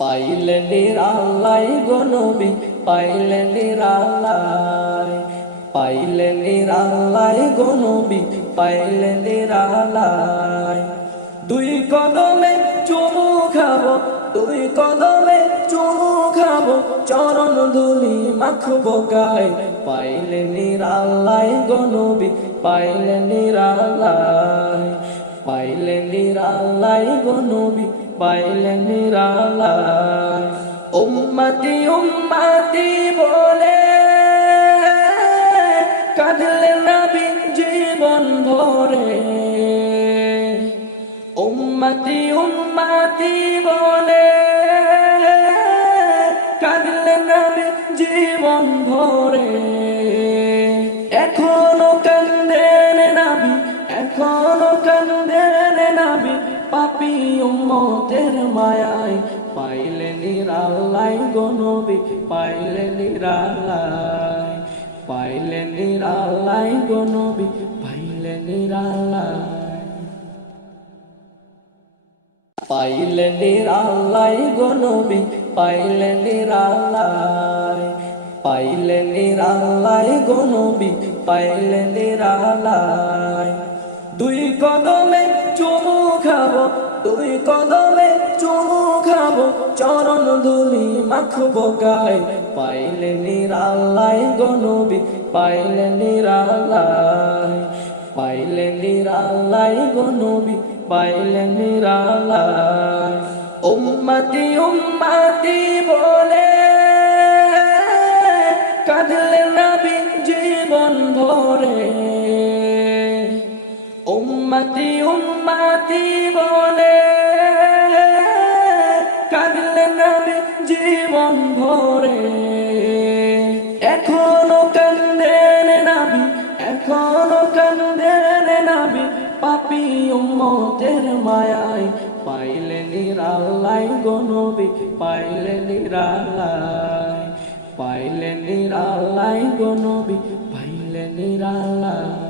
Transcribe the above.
পাইলে নিরালাই গো নবী, পাইলে নিরালাই, পাইলে নিরালাই গো নবী, পাইলে নিরালাই। দুই কদমে চুমু খাবো, দুই কদমে চুমু খাবো, চরণ ধুলি মাখবো গায়ে। পাইলে নিরালাই গো নবী, পাইলে নিরালাই, পাইলে নিরালাই গো নবী, পাইলে নিরালাই। উম্মতি উম্মতি বলে কাঁদলেন নবী জীবন ভরে, উম্মতি উম্মতি বলে কাঁদলেন নবী জীবন ভরে। এখনো কান্দেন নবী, এখনো কান্দেন নবী, পাপী উম্মতের মায়ায়। পাইলে নিরালাই গো নবী, পাইলে নিরালাই, পাইলে নিরালাই গো নবী, পাইলে নিরালাই। পাইলে নিরালাই গো নবী, পাইলে নিরালাই, পাইলে নিরালাই গো নবী, পাইলে নিরালাই। দুই কদমে চুমু খাবো, দুই কদমে চুমু খাবো, চরণ ধুলি মাখবো গায়ে। পাইলে নিরালাই গো নবী, পাইলে নিরালাই, পাইলে নিরালাই গো নবী, পাইলে নিরালাই। উম্মতি উম্মতি বলে কাঁদলেন নবী জীবন ভরে, উম্মতি উম্মতি বলে কাঁদলেন নবী জীবন ভরে। এখনো কান্দেন নবী, এখনো কান্দেন নবী, পাপী উম্মতের মায়ায়। পাইলে নিরালাই গো নবী, পাইলে নিরালাই, পাইলে নিরালাই গো নবী, পাইলে নিরালাই।